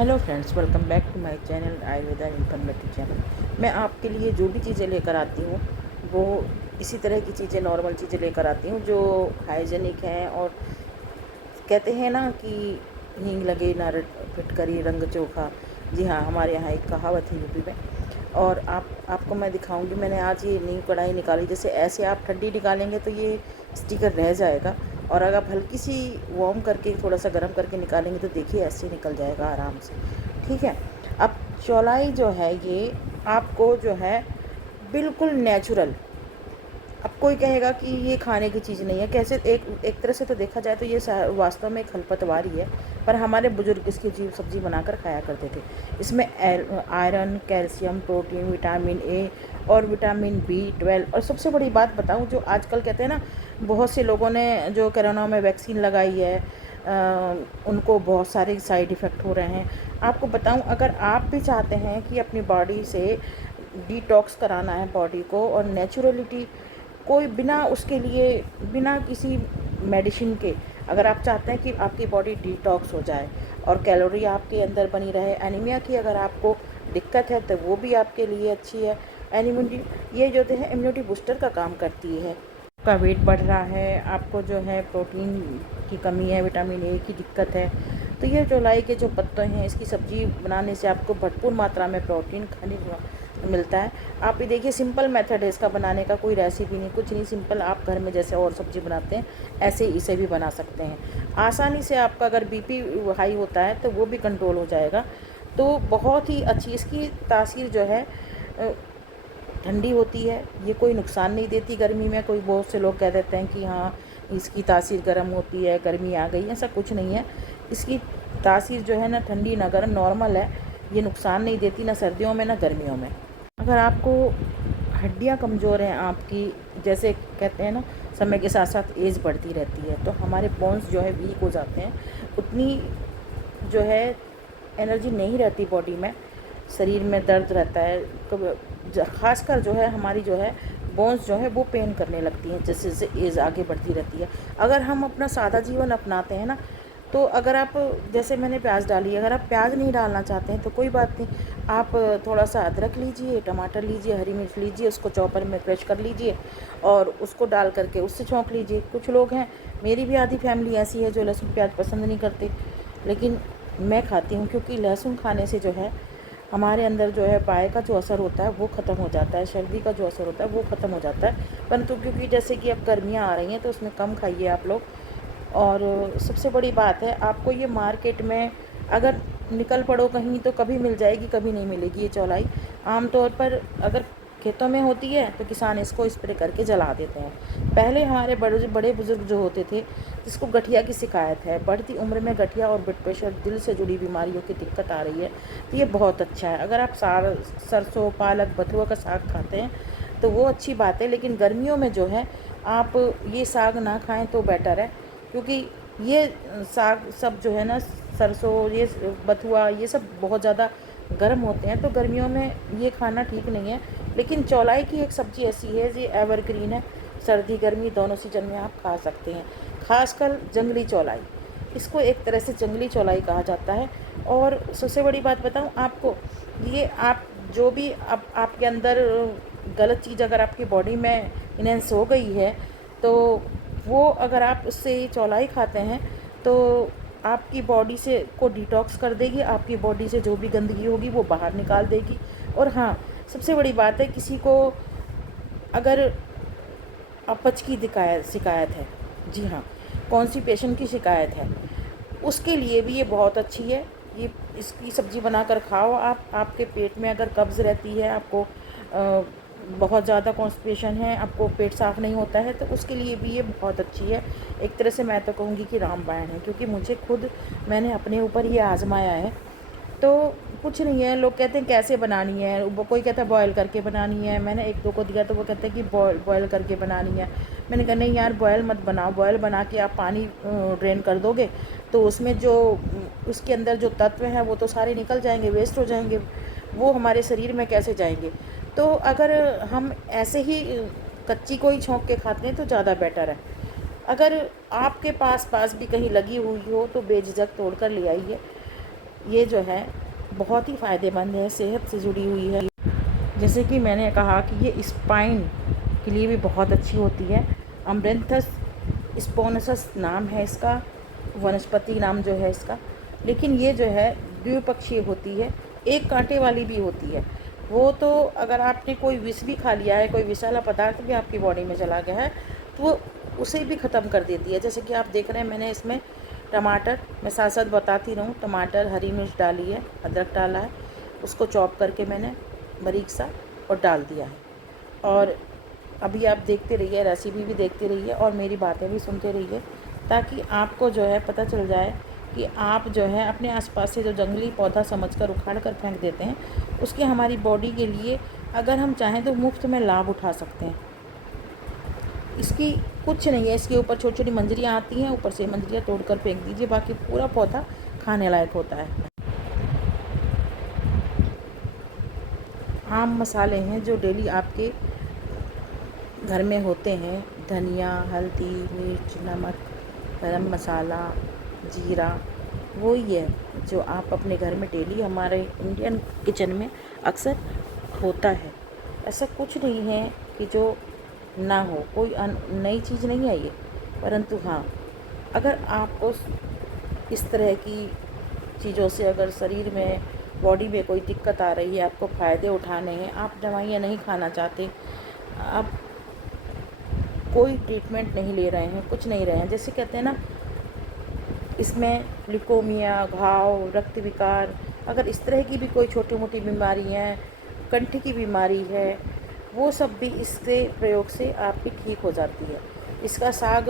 Hello friends, welcome back to my channel Ayurveda informative channel. मैं आपके लिए जो भी चीज़ें लेकर आती हूँ वो इसी तरह की चीज़ें, नॉर्मल चीज़ें लेकर आती हूँ जो हाइजेनिक हैं। और कहते हैं ना कि हींग लगे ना फिटकरी रंग चोखा। जी हाँ, हमारे यहाँ एक कहावत है यूपी में। और आपको मैं दिखाऊंगी। मैंने आज ये न्यू कढ़ाई निकाली। जैसे ऐसे आप ठंडी निकालेंगे तो ये स्टिकर रह जाएगा, और अगर आप हल्की सी वार्म करके थोड़ा सा गर्म करके निकालेंगे तो देखिए ऐसे निकल जाएगा आराम से। ठीक है। अब चौलाई जो है ये आपको जो है बिल्कुल नेचुरल। अब कोई कहेगा कि ये खाने की चीज़ नहीं है। कैसे, एक तरह से तो देखा जाए तो ये वास्तव में एक खरपतवार ही है, पर हमारे बुजुर्ग इसकी जीव सब्जी बनाकर खाया करते थे। इसमें iron, calcium, protein, vitamin A और विटामिन B12। और सबसे बड़ी बात बताऊं, जो आजकल कहते हैं ना, बहुत से लोगों ने जो कोरोना में वैक्सीन लगाई है, उनको बहुत सारे साइड इफ़ेक्ट हो रहे हैं। आपको बताऊं, अगर आप भी चाहते हैं कि अपनी बॉडी से डिटॉक्स कराना है बॉडी को, और नेचुरलिटी, कोई बिना उसके लिए, बिना किसी मेडिसिन के, अगर आप चाहते हैं कि आपकी बॉडी डिटॉक्स हो जाए और कैलोरी आपके अंदर बनी रहे, एनीमिया की अगर आपको दिक्कत है तो वो भी आपके लिए अच्छी है। इम्यूनिटी, ये जो है इम्यूनिटी बूस्टर का काम करती है। आपका वेट बढ़ रहा है, आपको जो है प्रोटीन की कमी है, विटामिन ए की दिक्कत है, तो ये जो लाई के जो पत्ते हैं, इसकी सब्ज़ी बनाने से आपको भरपूर मात्रा में प्रोटीन, खनिज मिलता है। आप ये देखिए, सिंपल मेथड है इसका बनाने का, कोई रेसिपी नहीं, कुछ नहीं, सिंपल। आप घर में जैसे और सब्ज़ी बनाते हैं ऐसे इसे भी बना सकते हैं आसानी से। आपका अगर बीपी हाई होता है तो वो भी कंट्रोल हो जाएगा। तो बहुत ही अच्छी इसकी तासीर जो है, ठंडी होती है। ये कोई नुकसान नहीं देती गर्मी में। कोई बहुत से लोग कह देते हैं कि हाँ, इसकी तासीर गर्म होती है, गर्मी आ गई, ऐसा कुछ नहीं है। इसकी तासीर जो है ना ठंडी ना गर्म, नॉर्मल है। ये नुकसान नहीं देती, ना सर्दियों में ना गर्मियों में। अगर आपको हड्डियाँ कमज़ोर हैं आपकी, जैसे कहते हैं ना, समय के साथ साथ एज बढ़ती रहती है तो हमारे बोन्स जो है वीक हो जाते हैं, उतनी जो है एनर्जी नहीं रहती बॉडी में, शरीर में दर्द रहता है। ख़ासकर जो है हमारी जो है बोन्स जो है वो पेन करने लगती हैं जैसे जैसे एज आगे बढ़ती रहती है। अगर हम अपना सादा जीवन अपनाते हैं ना, तो अगर आप, जैसे मैंने प्याज डाली, अगर आप प्याज नहीं डालना चाहते हैं तो कोई बात नहीं, आप थोड़ा सा अदरक लीजिए, टमाटर लीजिए, हरी मिर्च लीजिए, उसको चॉपर में क्रश कर लीजिए और उसको डाल करके उससे छौंक लीजिए। कुछ लोग हैं, मेरी भी आधी फैमिली ऐसी है जो लहसुन प्याज पसंद नहीं करते, लेकिन मैं खाती हूँ, क्योंकि लहसुन खाने से जो है हमारे अंदर जो है बाय का जो असर होता है वो ख़त्म हो जाता है, सर्दी का जो असर होता है वो ख़त्म हो जाता है। परंतु क्योंकि जैसे कि अब गर्मियाँ आ रही हैं तो उसमें कम खाइए आप लोग। और सबसे बड़ी बात है, आपको ये मार्केट में अगर निकल पड़ो कहीं तो कभी मिल जाएगी, कभी नहीं मिलेगी ये चौलाई। आमतौर पर अगर खेतों में होती है तो किसान इसको स्प्रे करके जला देते हैं। पहले हमारे बड़े बड़े बुज़ुर्ग जो होते थे, जिसको गठिया की शिकायत है, बढ़ती उम्र में गठिया और ब्लड प्रेशर, दिल से जुड़ी बीमारियों की दिक्कत आ रही है, तो ये बहुत अच्छा है। अगर आप सरसों, पालक, बथुआ का साग खाते हैं तो वो अच्छी बात है, लेकिन गर्मियों में जो है आप ये साग ना खाएं तो बेटर है। क्योंकि ये साग सब जो है ना, सरसों, ये बथुआ, ये सब बहुत ज़्यादा गर्म होते हैं, तो गर्मियों में ये खाना ठीक नहीं है। लेकिन चौलाई की एक सब्ज़ी ऐसी है जो एवरग्रीन है, सर्दी गर्मी दोनों सीजन में आप खा सकते हैं। खासकर जंगली चौलाई, इसको एक तरह से जंगली चौलाई कहा जाता है। और सबसे बड़ी बात बताऊं आपको, ये आप जो भी आपके अंदर गलत चीज़ अगर आपकी बॉडी में इनहेंस हो गई है, तो वो अगर आप उससे चौलाई खाते हैं तो आपकी बॉडी से को डिटॉक्स कर देगी, आपकी बॉडी से जो भी गंदगी होगी वो बाहर निकाल देगी। और हाँ, सबसे बड़ी बात है, किसी को अगर अपच की शिकायत है, जी हाँ, कॉन्स्टिपेशन की शिकायत है, उसके लिए भी ये बहुत अच्छी है। ये इसकी सब्ज़ी बनाकर खाओ आप। आपके पेट में अगर कब्ज़ रहती है, आपको बहुत ज़्यादा कॉन्स्टिपेशन है, आपको पेट साफ़ नहीं होता है, तो उसके लिए भी ये बहुत अच्छी है। एक तरह से मैं तो कहूँगी कि रामबाण है, क्योंकि मुझे खुद, मैंने अपने ऊपर ये आज़माया है। तो कुछ नहीं है, लोग कहते हैं कैसे बनानी है, वो कोई कहता है बॉयल करके बनानी है। मैंने एक दो को दिया तो वो कहते हैं कि बॉयल करके बनानी है। मैंने कहा नहीं यार, बॉयल मत बनाओ। बॉयल बना के आप पानी ड्रेन कर दोगे तो उसमें जो उसके अंदर जो तत्व हैं वो तो सारे निकल जाएंगे, वेस्ट हो जाएंगे, वो हमारे शरीर में कैसे जाएंगे। तो अगर हम ऐसे ही कच्ची को ही छौंक के खाते हैं तो ज़्यादा बेटर है। अगर आपके पास भी कहीं लगी हुई हो तो बेझिझक तोड़ कर ले आइए। ये जो है बहुत ही फ़ायदेमंद है, सेहत से जुड़ी हुई है। जैसे कि मैंने कहा कि ये स्पाइन के लिए भी बहुत अच्छी होती है। अमरेंथस स्पोनसस नाम है इसका, वनस्पति नाम जो है इसका। लेकिन ये जो है द्विपक्षीय होती है, एक कांटे वाली भी होती है। वो तो अगर आपने कोई विष भी खा लिया है, कोई विषैला पदार्थ भी आपकी बॉडी में चला गया है, तो वो उसे भी ख़त्म कर देती है। जैसे कि आप देख रहे हैं, मैंने इसमें टमाटर, मैं साथ साथ बताती रहूँ, टमाटर, हरी मिर्च डाली है, अदरक डाला है, उसको चॉप करके मैंने बारीक सा और डाल दिया है। और अभी आप देखते रहिए, रेसिपी भी देखते रहिए और मेरी बातें भी सुनते रहिए, ताकि आपको जो है पता चल जाए कि आप जो है अपने आसपास से जो जंगली पौधा समझकर उखाड़ कर फेंक देते हैं, उसके हमारी बॉडी के लिए अगर हम चाहें तो मुफ्त में लाभ उठा सकते हैं। इसकी कुछ नहीं है, इसके ऊपर छोटी छोटी मंजरियाँ आती हैं, ऊपर से मंजरियाँ तोड़कर फेंक दीजिए, बाकी पूरा पौधा खाने लायक होता है। आम मसाले हैं जो डेली आपके घर में होते हैं, धनिया, हल्दी, मिर्च, नमक, गरम मसाला, जीरा, वो ही है जो आप अपने घर में डेली हमारे इंडियन किचन में अक्सर होता है। ऐसा कुछ नहीं है कि जो ना हो, कोई नई चीज़ नहीं है ये। परंतु हाँ, अगर आपको इस तरह की चीज़ों से अगर शरीर में, बॉडी में कोई दिक्कत आ रही है, आपको फ़ायदे उठाने हैं, आप दवाइयाँ नहीं खाना चाहते, आप कोई ट्रीटमेंट नहीं ले रहे हैं, कुछ नहीं रहे हैं, जैसे कहते हैं ना, इसमें ल्यूकोमिया, घाव, रक्त विकार, अगर इस तरह की भी कोई छोटी मोटी बीमारी है, कंठ की बीमारी है, वो सब भी इसके प्रयोग से आपकी ठीक हो जाती है। इसका साग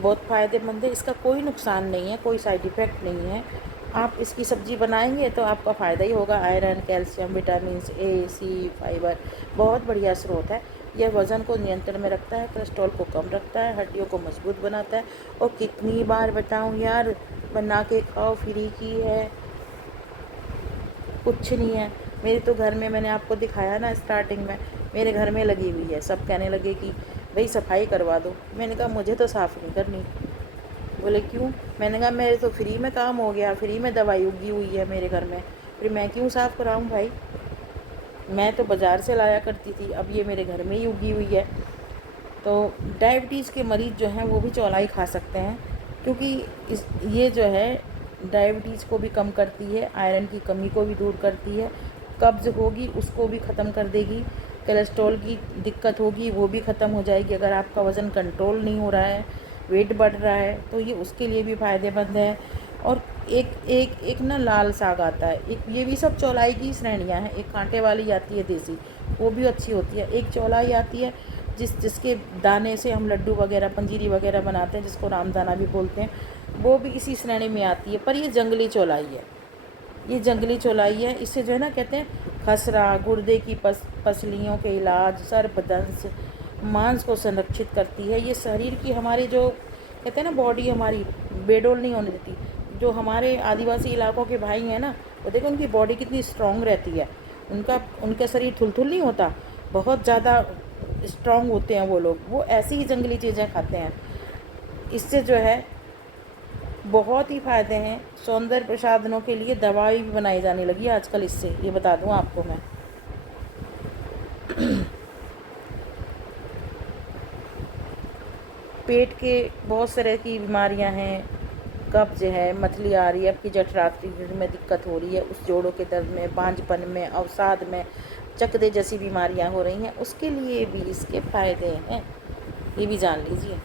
बहुत फ़ायदेमंद है, इसका कोई नुकसान नहीं है, कोई साइड इफ़ेक्ट नहीं है। आप इसकी सब्ज़ी बनाएंगे तो आपका फ़ायदा ही होगा। Iron, calcium, vitamin A, C, fibre, बहुत बढ़िया स्रोत है। यह वज़न को नियंत्रण में रखता है, कोलेस्ट्रॉल को कम रखता है, हड्डियों को मजबूत बनाता है। और कितनी बार बताऊं यार, बना के खाओ, फ्री की है, कुछ नहीं है। मेरे तो घर में, मैंने आपको दिखाया ना स्टार्टिंग में, मेरे घर में लगी हुई है। सब कहने लगे कि भाई सफाई करवा दो। मैंने कहा मुझे तो साफ़ नहीं करनी। बोले क्यों? मैंने कहा मेरे तो फ्री में काम हो गया, फ्री में दवाई उगी हुई है मेरे घर में, फिर मैं क्यों साफ़ कराऊं भाई? मैं तो बाज़ार से लाया करती थी, अब ये मेरे घर में ही उगी हुई है। तो डायबिटीज़ के मरीज़ जो हैं वो भी चौलाई खा सकते हैं, क्योंकि ये जो है डायबिटीज़ को भी कम करती है, आयरन की कमी को भी दूर करती है, कब्ज़ होगी उसको भी ख़त्म कर देगी, कोलेस्ट्रॉल की दिक्कत होगी वो भी ख़त्म हो जाएगी। अगर आपका वज़न कंट्रोल नहीं हो रहा है, वेट बढ़ रहा है, तो ये उसके लिए भी फ़ायदेमंद है। और एक ना लाल साग आता है, एक ये भी सब चौलाई की श्रेणियाँ हैं। एक कांटे वाली आती है देसी, वो भी अच्छी होती है। एक चौलाई आती है जिसके दाने से हम लड्डू वगैरह, पंजीरी वगैरह बनाते हैं, जिसको रामदाना भी बोलते हैं, वो भी इसी श्रेणी में आती है। पर ये जंगली चौलाई है, ये जंगली चौलाई है। इससे जो है ना, कहते हैं खसरा, गुर्दे की पसलियों के इलाज, सर्पदंश, मांस को संरक्षित करती है। ये शरीर की, हमारी जो कहते हैं ना, बॉडी हमारी बेडोल नहीं होने देती। जो हमारे आदिवासी इलाकों के भाई हैं ना, वो देखो उनकी बॉडी कितनी स्ट्रॉन्ग रहती है, उनका शरीर थुलथुल नहीं होता, बहुत ज़्यादा स्ट्रॉन्ग होते हैं वो लोग। वो ऐसी ही जंगली चीज़ें खाते हैं। इससे जो है बहुत ही फ़ायदे हैं। सौंदर्य प्रसाधनों के लिए दवाई भी बनाई जाने लगी है आजकल इससे, ये बता दूं आपको मैं। पेट के बहुत तरह की बीमारियां हैं, कब्ज है, मतली आ रही है, आपकी जठरांत्र में दिक्कत हो रही है, उस जोड़ों के दर्द में, बांझपन में, अवसाद में, चकदे जैसी बीमारियां हो रही हैं, उसके लिए भी इसके फ़ायदे हैं, ये भी जान लीजिए।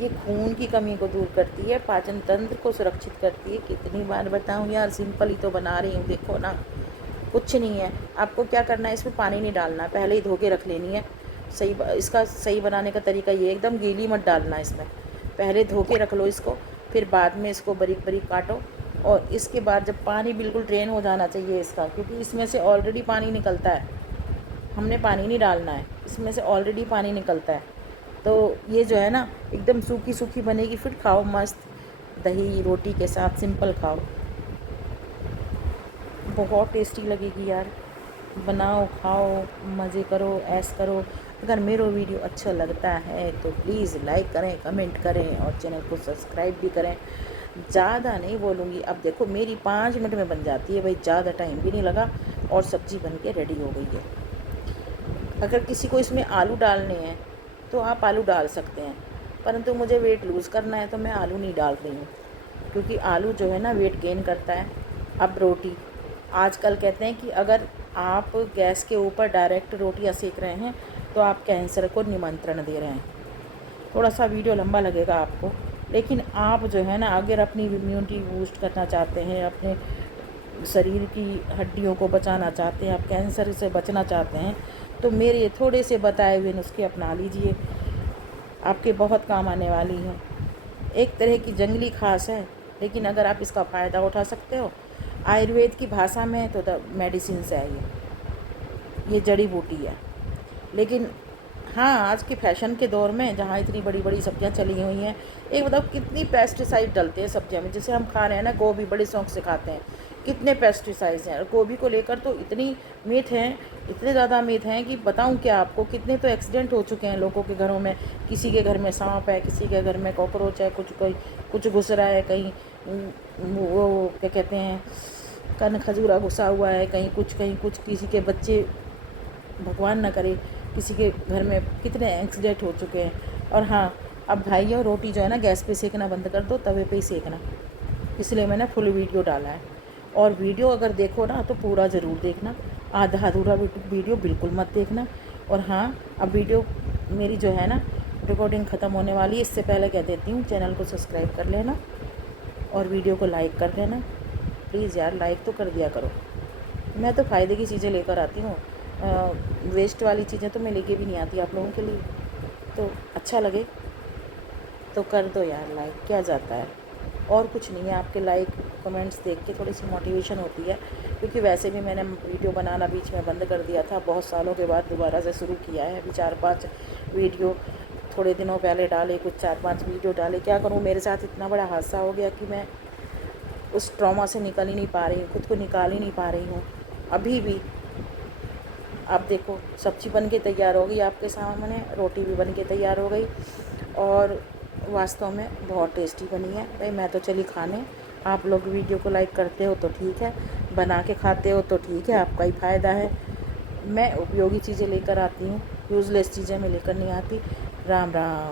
ये खून की कमी को दूर करती है, पाचन तंत्र को सुरक्षित करती है। कितनी बार बताऊं यार, सिंपल ही तो बना रही हूँ, देखो ना, कुछ नहीं है। आपको क्या करना है, इसमें पानी नहीं डालना, पहले ही धो के रख लेनी है। इसका सही बनाने का तरीका ये, एकदम गीली मत डालना इसमें, पहले धो के रख लो इसको, फिर बाद में इसको बारीक बारीक काटो। और इसके बाद जब पानी बिल्कुल ड्रेन हो जाना चाहिए इसका, क्योंकि इसमें से ऑलरेडी पानी निकलता है, हमने पानी नहीं डालना है, इसमें से ऑलरेडी पानी निकलता है। तो ये जो है ना, एकदम सूखी सूखी बनेगी, फिर खाओ मस्त, दही रोटी के साथ सिंपल खाओ, बहुत टेस्टी लगेगी यार। बनाओ, खाओ, मज़े करो, ऐश करो। अगर मेरा वीडियो अच्छा लगता है तो प्लीज़ लाइक करें, कमेंट करें और चैनल को सब्सक्राइब भी करें। ज़्यादा नहीं बोलूँगी। अब देखो मेरी 5 मिनट में बन जाती है भाई, ज़्यादा टाइम भी नहीं लगा और सब्ज़ी बन के रेडी हो गई है। अगर किसी को इसमें आलू डालने हैं तो आप आलू डाल सकते हैं, परंतु मुझे वेट लूज़ करना है तो मैं आलू नहीं डाल रही हूँ, क्योंकि आलू जो है ना वेट गेन करता है। अब रोटी, आजकल कहते हैं कि अगर आप गैस के ऊपर डायरेक्ट रोटियां सेक रहे हैं तो आप कैंसर को निमंत्रण दे रहे हैं। थोड़ा सा वीडियो लंबा लगेगा आपको, लेकिन आप जो है ना अगर अपनी इम्यूनिटी बूस्ट करना चाहते हैं, अपने शरीर की हड्डियों को बचाना चाहते हैं, आप कैंसर से बचना चाहते हैं, तो मेरे थोड़े से बताए हुए नुस्खे अपना लीजिए, आपके बहुत काम आने वाली है। एक तरह की जंगली घास है, लेकिन अगर आप इसका फ़ायदा उठा सकते हो, आयुर्वेद की भाषा में तो द मेडिसिन है ये जड़ी बूटी है। लेकिन हाँ, आज के फैशन के दौर में जहाँ इतनी बड़ी बड़ी सब्जियां चली हुई हैं, एक बताओ कितनी पेस्टिसाइड डलते हैं सब्जियों में। जैसे हम खा रहे हैं ना गोभी, बड़े शौक से खाते हैं, कितने पेस्टिसाइड्स हैं। और गोभी को लेकर तो इतनी मिथ हैं, इतने ज़्यादा मिथ हैं कि बताऊं क्या आपको। कितने तो एक्सीडेंट हो चुके हैं लोगों के घरों में, किसी के घर में सांप है, किसी के घर में कॉकरोच है, कुछ घुस रहा है, कहीं वो क्या कहते हैं कन खजूरा घुसा हुआ है, कहीं कुछ किसी के बच्चे, भगवान ना करे, किसी के घर में कितने एक्सीडेंट हो चुके हैं। और हाँ, अब भाइयों रोटी जो है ना गैस पे सेकना बंद कर दो, तवे पे ही सेकना। इसलिए मैंने फुल वीडियो डाला है। और वीडियो अगर देखो ना तो पूरा ज़रूर देखना, आधा अधूरा वीडियो बिल्कुल मत देखना। और हाँ, अब वीडियो मेरी जो है ना रिकॉर्डिंग ख़त्म होने वाली है, इससे पहले कह देती हूँ चैनल को सब्सक्राइब कर लेना और वीडियो को लाइक कर देना। प्लीज़ यार लाइक तो कर दिया करो। मैं तो फ़ायदे की चीज़ें लेकर आती हूँ, वेस्ट वाली चीज़ें तो मैं लेके भी नहीं आती आप लोगों के लिए। तो अच्छा लगे तो कर दो यार लाइक, क्या जाता है। और कुछ नहीं है, आपके लाइक कमेंट्स देख के थोड़ी सी मोटिवेशन होती है, क्योंकि वैसे भी मैंने वीडियो बनाना बीच में बंद कर दिया था, बहुत सालों के बाद दोबारा से शुरू किया है। अभी 4-5 वीडियो थोड़े दिनों पहले डाले, कुछ 4-5 वीडियो डाले। क्या करूँ, मेरे साथ इतना बड़ा हादसा हो गया कि मैं उस ट्रॉमा से निकल ही नहीं पा रही हूँ, खुद को निकाल ही नहीं पा रही हूँ अभी भी। आप देखो सब्ज़ी बन के तैयार हो गई आपके सामने, रोटी भी बन के तैयार हो गई और वास्तव में बहुत टेस्टी बनी है। भाई मैं तो चली खाने, आप लोग वीडियो को लाइक करते हो तो ठीक है, बना के खाते हो तो ठीक है, आपका ही फ़ायदा है। मैं उपयोगी चीज़ें लेकर आती हूँ, यूज़लेस चीज़ें मैं लेकर नहीं आती। राम राम।